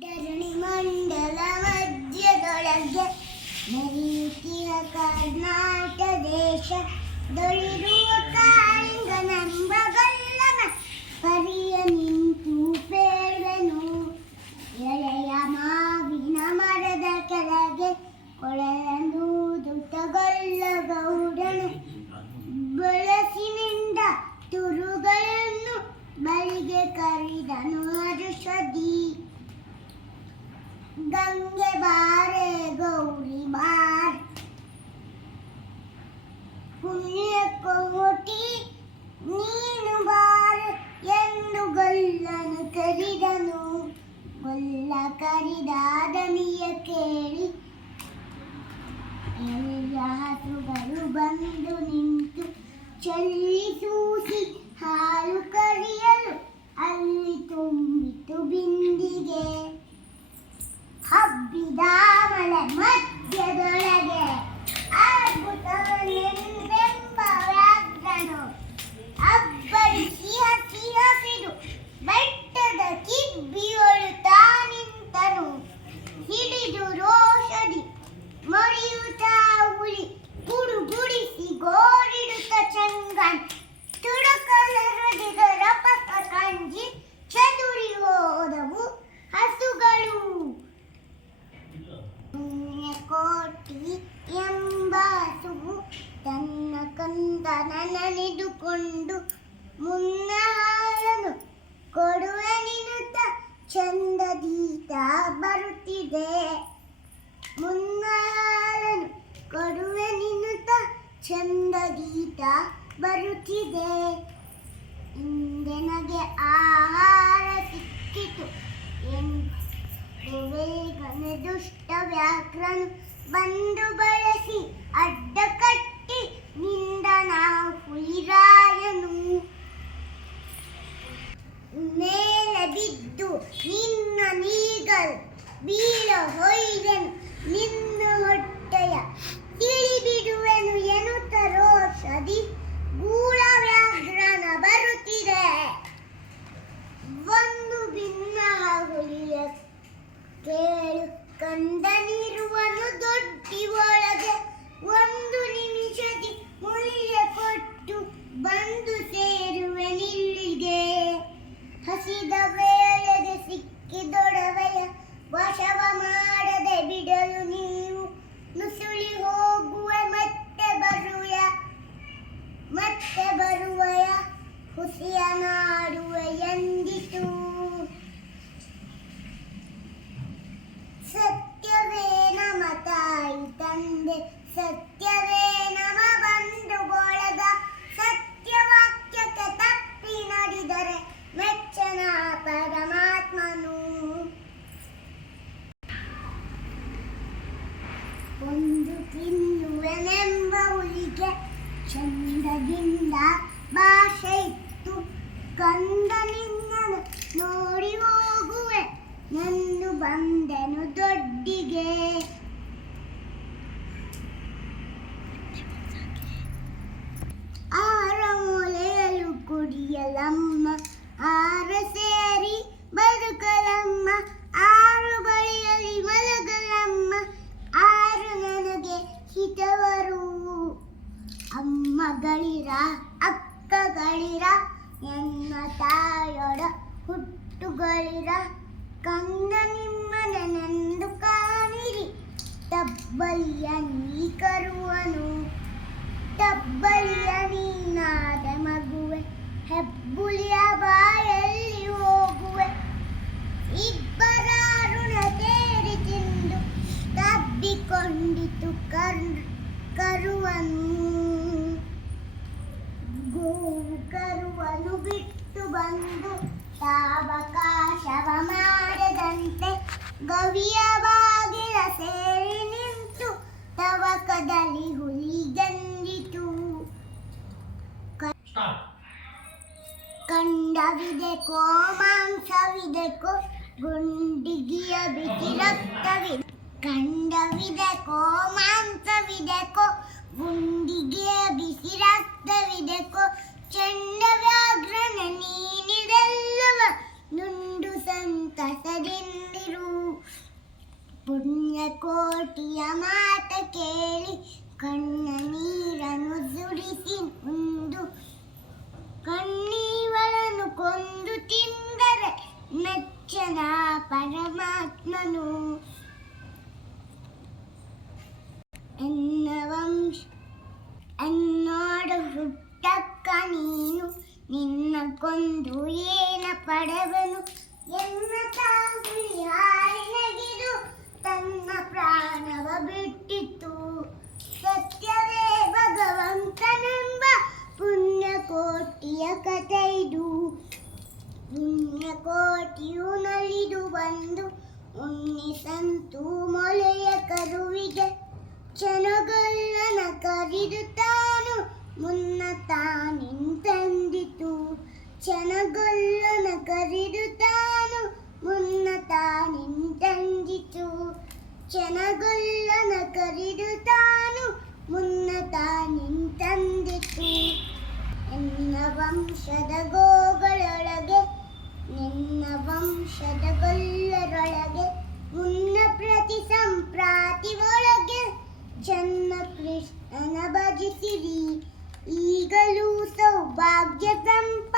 ಧರಣಿ ಮಂಡಲ ಮಧ್ಯದೊಳಗೆ ಮೆರೀತಿಯ ಕರ್ನಾಟ ದೇಶ ದೊಳಿರುವ ಕಾಯಂಗ ಗಲ್ಲನ ಪರಿಯ ನಿಂತು ಪೇಳ್ವೆನು ಎಳೆಯ ಮಾವಿನ ಮರದ ಕೆಳಗೆ ಕೊಳೆಯನು ದುಟ್ಟಗೊಳ್ಳ ಗೌಡನು ಬೆಳಸಿನಿಂದ ತುರುಗಳನ್ನು ಬಳಿಗೆ ಕರಿದನು ಹರುಷದಿ ಗಂಗೆ ಬಾರೆ ಗೌರಿ ಬಾರ್. ಪುಣ್ಯ ಕೋಟಿ ನೀನು ಬಾರ್ ಎಂದು ಗೊಲ್ಲನು ಕರಿದನು. ಗೊಲ್ಲ ಕರಿದಾದ ಮಿಯ ಕೇಳಿ. ಎಲ್ಲ ಬಂದು ನಿಂತು ಚಲ್ಲಿಸೂಸಿ ಹಾಲು ಕರಿಯಲು ಅಲ್ಲಿ ತುಂಬಿತು ಬಿಂದಿಗೆ. അബ്ബിദാ മലമത്ത് ನೆನೆದುಕೊಂಡು ಮುನ್ನ ಹಾರನು ಕೊಡುವೆ ಚಂದದೀತ ಬರುತ್ತಿದೆ ಮುನ್ನ ಹಾರನು ಕೊಡುವೆ ನಿನುತ್ತ ಚಂದಗೀತ ಬರುತ್ತಿದೆ ಇಂದೆನಗೆ ಆಹಾರ ಸಿಕ್ಕಿತು ಎಂದು ದುಷ್ಟ ವ್ಯಾಕರಣ ಬಂದು ಬಳಸಿ ಹೊಯ್ದೆನು ನಿನ್ನ ಹೊಟ್ಟೆಯ. ತಿಳಿಬಿಡುವೆನು ಎನ್ನುತ್ತ ಸದಿ ಗೂಢ ವ್ಯಾಘ್ರನ ಬರುತ್ತಿದೆ. ಒಂದು ಭಿನ್ನ ಹುಲಿಯ ಕೇಳು ಕಂದನಿರುವನು ಒಂದು ತಿನ್ನುವೆನೆಂಬ ಹುಲಿಗೆ ಚಂದದಿಂದ ಭಾಷೆ ಇತ್ತು. ಕಂದ ನಿನ್ನನು ನೋಡಿ ಹೋಗುವೆ. ನನ್ನ ಬಂದೆನು ದೊಡ್ಡಿಗೆ. ತಾಯೊಡ ಹುಟ್ಟುಗಳಿರ ಕಂದ ನಿಮ್ಮನೆಂದು ಕಾಣಿರಿ. ತಬ್ಬಲಿಯ ನೀ ಕರುವನು. ತಬ್ಬಲಿಯ ನೀನಾದ ಮಗುವೆ, ಹೆಬ್ಬುಲಿಯ ಬಾಯಲ್ಲಿ ಹೋಗುವೆ. ಇಬ್ಬರಾರುಣ ಸೇರಿ ತಿಂದು ತಬ್ಬಿಕೊಂಡಿತು ಕರ್, ಕರುವನು. ಗೋವು ಕರುವನು ಬಿಟ್ಟು ಬಂದು ತಾವಕಾಶವ ಮಾಡದಂತೆ ಗವಿಯ ಬಾಗಿಲ ಸೇರಿ ನಿಂತು ತವಕದಲ್ಲಿ ಹುಲಿ ಗಂದಿತು ಕಂಡವಿದೆಕೋ ಮಾಂಸವಿದೆಕೋ ಗುಂಡಿಗಿಯ ಬಿಸಿ ರಕ್ತವಿದೆ ಕಂಡವಿದೆಕೋ ಮಾಂಸವಿದೆಕೋ ಗುಂಡಿಗೆಯ ಬಿಸಿ ರಕ್ತವಿದೆಕೋ ಚಂಡ ವ್ಯಾಘ್ರನ ನೀನಿದೆಲ್ಲವ ನುಂಡು ಸಂತಸದಿಂದಿರು. ಪುಣ್ಯಕೋಟಿಯ ಮಾತ ಕೇಳಿ ಕಣ್ಣ ನೀರನ್ನು ಸುರಿಸಿ ಒಂದು ಕಣ್ಣಿ ನೀನು ನಿನ್ನ ಕೊಂದು ಏನ ಪಡವನು? ಎನ್ನ ತಾಗುಳಿ ಹಾರಿನಗಿದು ತನ್ನ ಪ್ರಾಣವ ಬಿಟ್ಟಿತು ಸತ್ಯವೇ ಭಗವಂತನೆಂಬ ಪುಣ್ಯಕೋಟಿಯ ಕಥೆ ಇದು. ಪುಣ್ಯಕೋಟಿಯು ನಲಿದು ಬಂದು ಉಣ್ಣಿಸಂತು ಮೊಲೆಯ ಕರುವಿಗೆ. ಚನಗಲ್ಲನ ಕರಿದು ತಾನು ಮುನ್ನ ತಾನಿಂತಂದಿತು ಚನಗೊಲ್ಲನ ಕರಿದು ತಾನು ಮುನ್ನ ತಾನಿಂತಂದಿತು ಚನಗೊಲ್ಲನ ಕರಿದು ತಾನು ಮುನ್ನ ತಾನಿಂತಂದಿತು ಎನ್ನ ವಂಶದ ಗೋಗಳೊಳಗೆ, ನಿನ್ನ ವಂಶದ ಗೊಲ್ಲರೊಳಗೆ, ಮುನ್ನ ಪ್ರತಿ ಸಂಪ್ರಾತಿ ಒಳಗೆ ಚೆನ್ನ ಕೃಷ್ಣನ ಭಜಿಸಿರಿ. ಈಗಲೂ ಸೌಭಾಗ್ಯ ಸಂಪದ